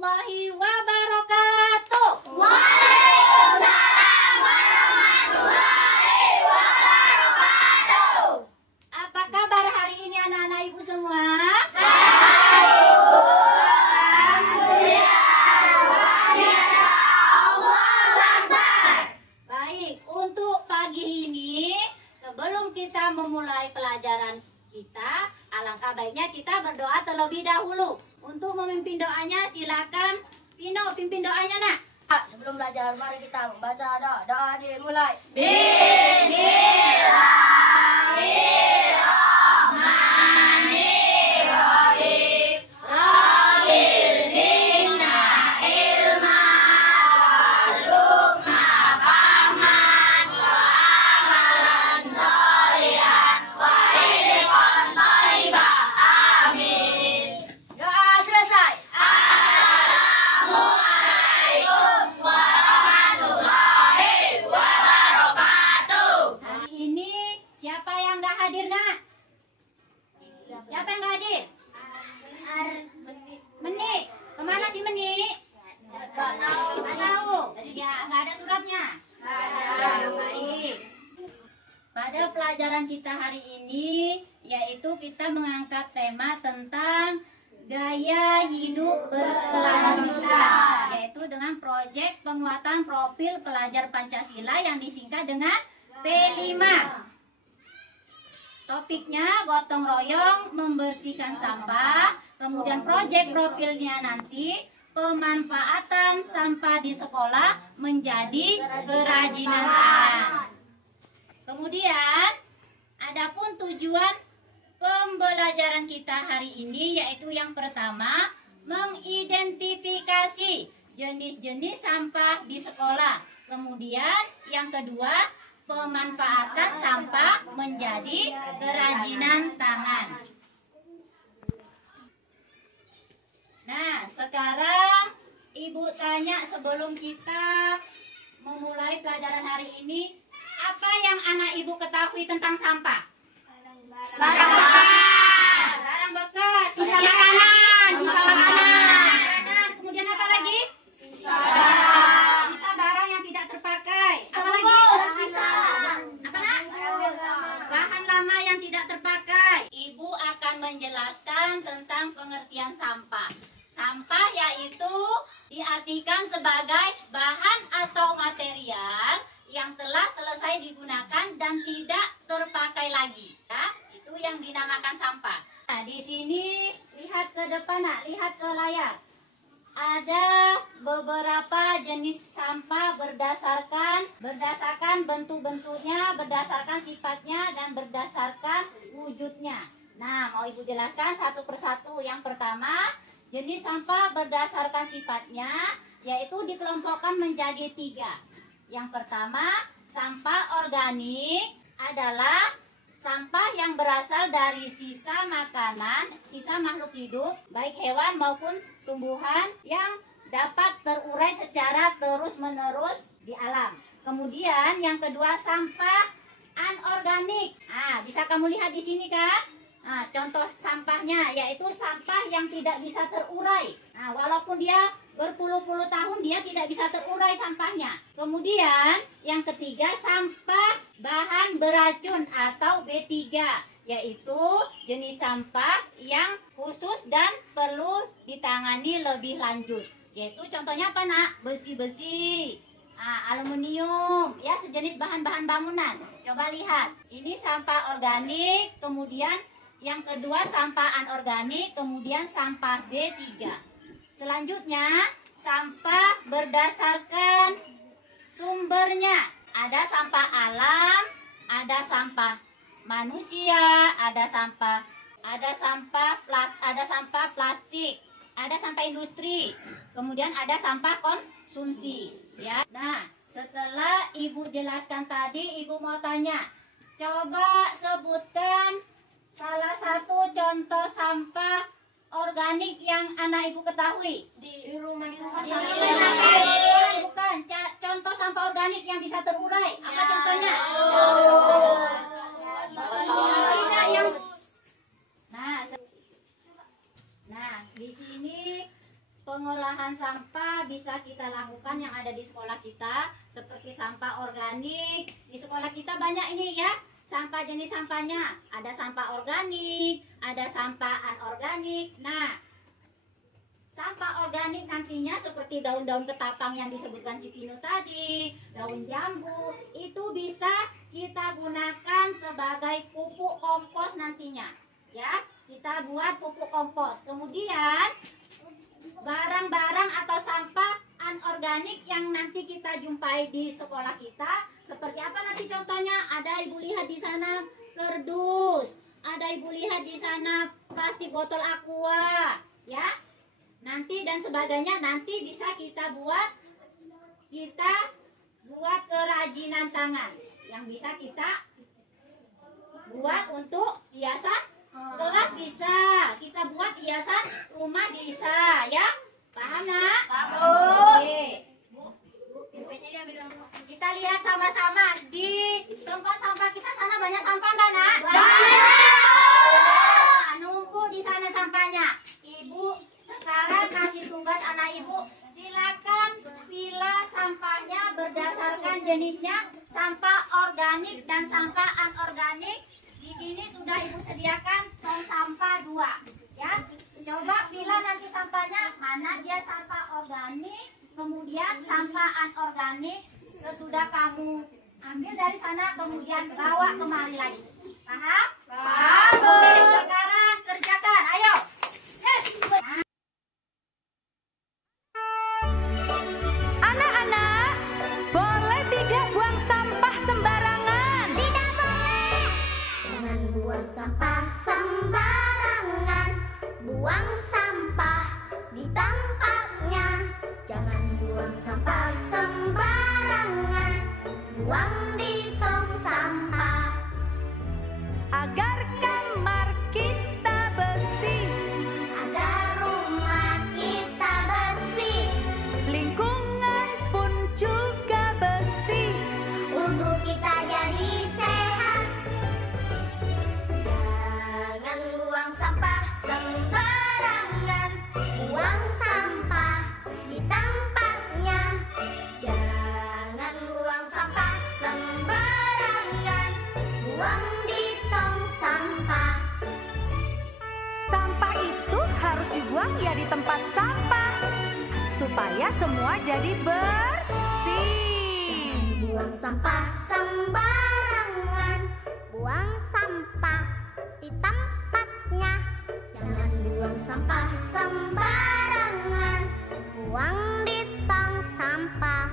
warahmatullahi wabarakatuh. Waalaikumsalam warahmatullahi wabarakatuh. Apa kabar hari ini anak-anak ibu semua? Alhamdulillah, luar biasa. Allahu Akbar. Baik, untuk pagi ini sebelum kita memulai pelajaran kita, alangkah baiknya kita berdoa terlebih dahulu. Untuk memimpin doanya silakan Pino pimpin doanya, Nak. Sebelum belajar, mari kita membaca doa. Doa dimulai. Doa selesai. Hari ini siapa yang nggak hadir, Nak? Siapa yang nggak hadir? Meni. Kemana si Meni? Nggak tahu. Ya, nggak ada suratnya. Baik. Pada pelajaran kita hari ini, yaitu kita mengangkat tema tentang gaya hidup berkelanjutan, yaitu dengan proyek penguatan profil pelajar Pancasila yang disingkat dengan P5. Topiknya gotong royong membersihkan sampah, kemudian proyek profilnya nanti pemanfaatan sampah di sekolah menjadi kerajinan tangan. Kemudian adapun tujuan pembelajaran kita hari ini yaitu yang pertama mengidentifikasi jenis-jenis sampah di sekolah. Kemudian yang kedua pemanfaatan sampah menjadi kerajinan tangan. Nah, sekarang Ibu tanya sebelum kita memulai pelajaran hari ini, apa yang anak Ibu ketahui tentang sampah? Barang bekas. Barang bekas. Sisa makanan. Kemudian apa lagi? Sisa Sisa barang yang tidak terpakai. Apa lagi? Apa nak? Bahan lama yang tidak terpakai. Ibu akan menjelaskan tentang pengertian sampah. Sampah yaitu diartikan sebagai bahan atau material yang telah selesai digunakan dan tidak terpakai lagi. Ya, itu yang dinamakan sampah. Nah, di sini lihat ke depan, Nak, lihat ke layar. Ada beberapa jenis sampah berdasarkan bentuk-bentuknya, berdasarkan sifatnya dan berdasarkan wujudnya. Nah, mau Ibu jelaskan satu persatu. Yang pertama, jenis sampah berdasarkan sifatnya yaitu dikelompokkan menjadi 3. Yang pertama, sampah organik adalah sampah yang berasal dari sisa makanan, sisa makhluk hidup, baik hewan maupun tumbuhan yang dapat terurai secara terus-menerus di alam. Kemudian yang kedua, sampah anorganik. Nah, bisa kamu lihat di sini kan? Nah, contoh sampahnya yaitu sampah yang tidak bisa terurai. Nah, walaupun dia berpuluh-puluh tahun dia tidak bisa terurai sampahnya. Kemudian yang ketiga, sampah bahan beracun atau B3, yaitu jenis sampah yang khusus dan perlu ditangani lebih lanjut. Yaitu contohnya apa, Nak? Besi-besi, aluminium, ya sejenis bahan-bahan bangunan. Coba lihat, ini sampah organik, kemudian yang kedua sampah anorganik, kemudian sampah B3. Selanjutnya, sampah berdasarkan sumbernya. Ada sampah alam, ada sampah manusia, ada sampah plastik, ada sampah industri, kemudian ada sampah konsumsi. Ya. Nah, setelah Ibu jelaskan tadi, Ibu mau tanya, coba sebutkan salah satu contoh sampah organik yang anak Ibu ketahui. di rumah Bukan, contoh sampah organik yang bisa terurai. Apa contohnya? Nah, di sini pengolahan sampah bisa kita lakukan yang ada di sekolah kita, seperti sampah organik. Di sekolah kita banyak ini ya, sampah jenis sampahnya. Ada sampah organik, ada sampah anorganik. Nah, sampah organik nantinya seperti daun-daun ketapang yang disebutkan si Pino tadi, daun jambu, itu bisa kita gunakan sebagai pupuk kompos nantinya. Ya, kita buat pupuk kompos. Kemudian barang-barang atau sampah anorganik yang nanti kita jumpai di sekolah kita seperti apa nanti contohnya? Ada ibu lihat di sana kardus, ada ibu lihat di sana plastik botol aqua, ya. Nanti dan sebagainya nanti bisa kita buat kerajinan tangan yang bisa kita buat untuk hiasan kelas bisa, kita buat hiasan rumah bisa, ya. Paham nak? Paham. Oke. Kita lihat sama-sama di tempat sampah kita sana banyak sampah nggak nak? Banyak. Numpuk di sana sampahnya. Ibu sekarang kasih tugas anak ibu, silakan pilah sampahnya berdasarkan jenisnya, sampah organik dan sampah anorganik. Di sini sudah ibu sediakan tong sampah 2, ya. Coba pilah nanti sampahnya mana dia sampah organik, kemudian sampah anorganik. Sesudah kamu ambil dari sana, kemudian bawa kemari lagi. Paham? Paham. Oke, sekarang kerjakan. Ayo. Yes. Anak-anak, boleh tidak buang sampah sembarangan? Tidak boleh. Jangan buang sampah sembarangan. Buang sampah di tempatnya. Jangan buang sampah sembarangan. Buang di tong sampah. Agar kamar kita bersih, Agar rumah kita bersih. lingkungan pun juga bersih. Untuk kita jadi sehat. Jangan buang sampah sembarangan. Buang sampah di tempatnya. Jangan buang sampah sembarangan. Buang di tong sampah. Sampah itu harus dibuang ya di tempat sampah, supaya semua jadi bersih. Buang sampah sembarangan. Buang sampah di tempatnya. Jangan buang sampah sembarangan. Buang di tong sampah.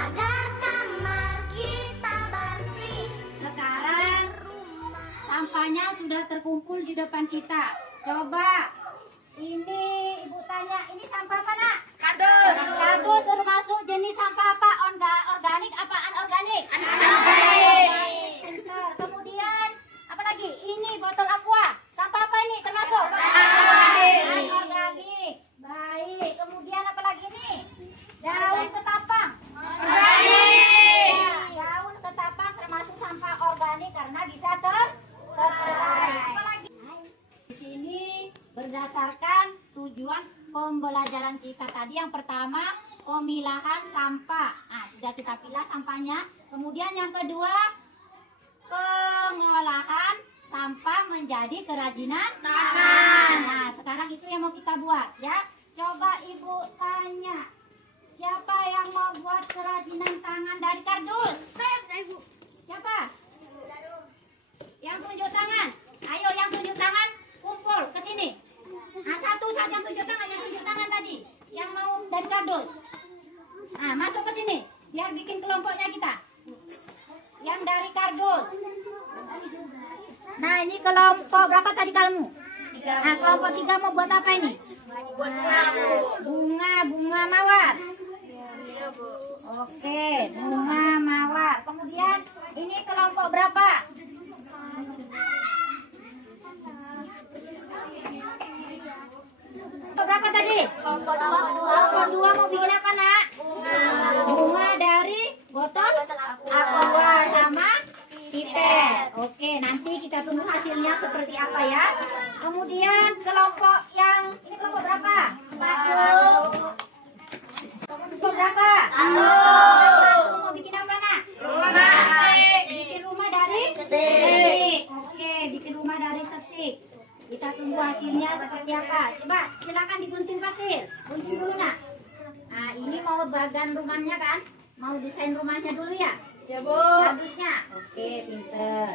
Agar kamar kita bersih. Sekarang sampahnya sudah terkumpul di depan kita. Coba ini ibu tanya, ini sampah apa nak? Kardus. Kardus termasuk jenis sampah apa? Organik apa anorganik? Anorganik. Pintar. Kemudian apa lagi? Ini botol aqua. Sampah apa ini termasuk? Anorganik. Anorganik. Baik. Kemudian apa lagi nih? Daun ketapang. Organik. Ya, daun ketapang termasuk sampah organik karena bisa terterai. Apa lagi? Di sini berdasarkan tujuan pembelajaran kita tadi, yang pertama pemilahan sampah. Nah, sudah kita pilah sampahnya. Kemudian yang kedua pengolahan sampah menjadi kerajinan tangan. Nah, sekarang itu yang mau kita buat ya. Coba ibu tanya, siapa yang mau buat kerajinan tangan dari kardus? Saya ibu. Siapa? Yang tunjuk tangan. Ayo yang tunjuk tangan kumpul ke sini. Nah, satu saja yang tunjuk tangan tadi. Yang mau dari kardus. Nah, masuk ke sini. Biar bikin kelompoknya kita. Yang dari kardus. Nah, ini kelompok berapa tadi kamu? Nah, kelompok 3 mau buat apa ini? Buat Bunga mawar. Oke, bunga mawar. Kemudian ini kelompok berapa? Berapa tadi? Kelompok 2 mau bikin apa nak? Bunga dari botol aqua sama pipet. Oke, nanti kita tunggu hasilnya seperti apa ya. Kemudian kelompok yang ini kelompok berapa? seperti apa? Coba silakan digunting Fatil. Gunting dulu nak. Nah ini mau bagan rumahnya kan? Mau desain rumahnya dulu ya? Ya, Bu. Bagusnya. Oke, pinter.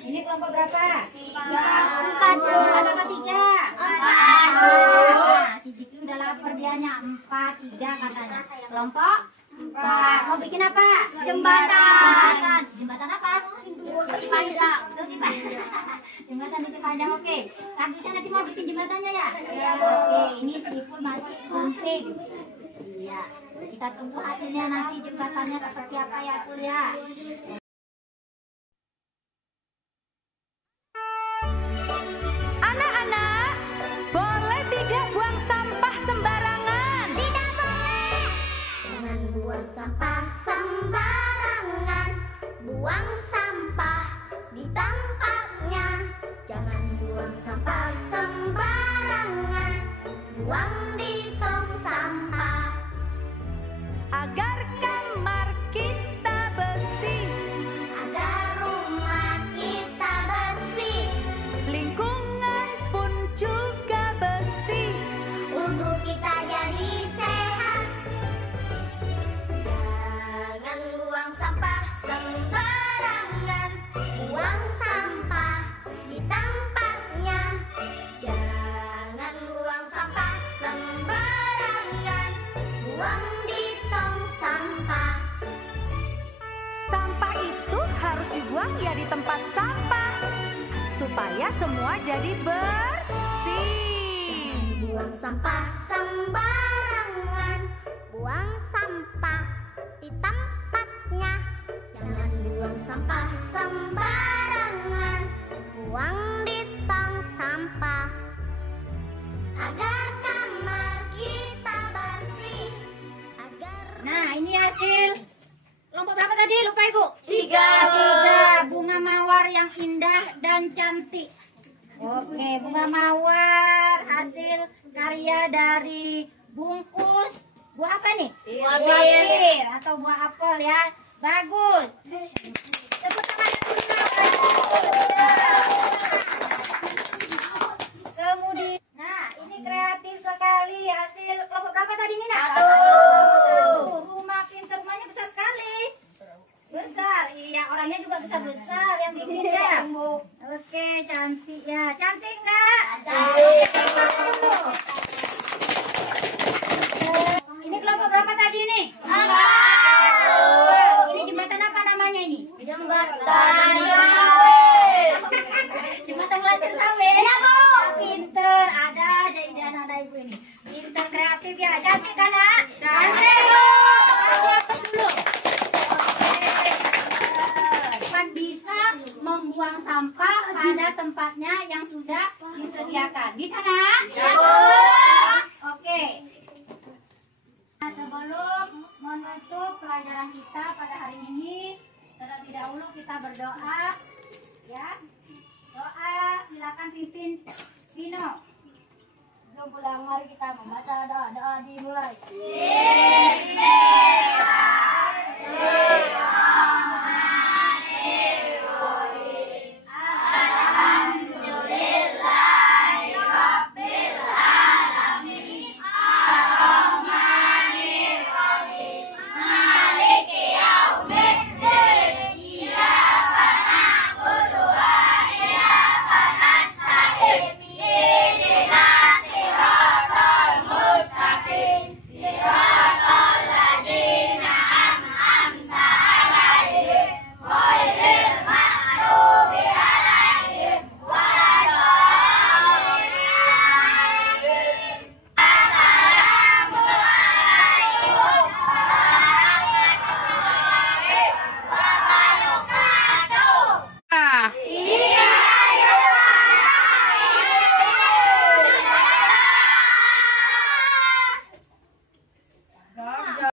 Ini kelompok berapa? 4. Kelompok apa 3? 4. Nah, si Jikri udah lapar dianya. 4, 3 katanya. Kelompok 4. Mau bikin apa? Jembatan. Jembatan apa? Panjang. Jembatan itu panjang, oke. Kardusnya nanti mau bikin jembatannya ya? Iya, Bu. Oke, ini Siful masih gunting. Iya. Kita tunggu hasilnya nanti jembatannya seperti apa ya, Tul ya. Anak-anak, boleh tidak buang sampah sembarangan? Tidak boleh. Jangan buang sampah sembarangan. Buang sampah di tempatnya. Jangan buang sampah sembarangan. Buang di tong sampah. Agar kamar kita bersih, Agar rumah kita bersih. lingkungan pun juga bersih. Untuk kita jadi sehat. Jangan buang sampah sembarangan. Buang sampah di tempatnya. Jangan buang sampah sembarangan. Buang di tong sampah. Sampah itu harus dibuang ya di tempat sampah, supaya semua jadi bersih. Buang sampah sembarangan. Buang sampah di tempatnya. Jangan buang sampah sembarangan. Buang di tong sampah. Agar kamar kita bersih. Agar Nah, ini hasil. Kelompok berapa tadi? Lupa Ibu? 3. Bunga mawar yang indah dan cantik. Oke, bunga mawar hasil karya dari bungkus buah apa nih? Buah pir atau buah apel ya. Bagus. Tepuk tangan Kemudian, nah ini kreatif sekali hasil kelompok berapa tadi Nina? 1. Rumah pintar, rumahnya besar sekali. Besar, iya orangnya juga besar-besar yang bikinnya. Oke, cantik ya. Cantik nggak? Ini kelompok berapa tadi nih? 4. Ini jembatan apa namanya ini? Jembatan Jembatan Lancar Sawit. Iya, Bu. Pinter, ada aja ide anak ibu ini. Pinter, kreatif ya. Cantik kan, Nak? Cantik, Bu. Kasih apa dulu? Kan bisa membuang sampah pada tempatnya yang sudah disediakan. Bisa, Nak? Bisa, Bu. Oke. Nah, sebelum menutup pelajaran kita pada hari ini, terlebih dahulu kita berdoa, ya. Doa, silakan pimpin Vino. Sebelum pulang, mari kita membaca doa. Doa dimulai. Bismillahirrahmanirrahim.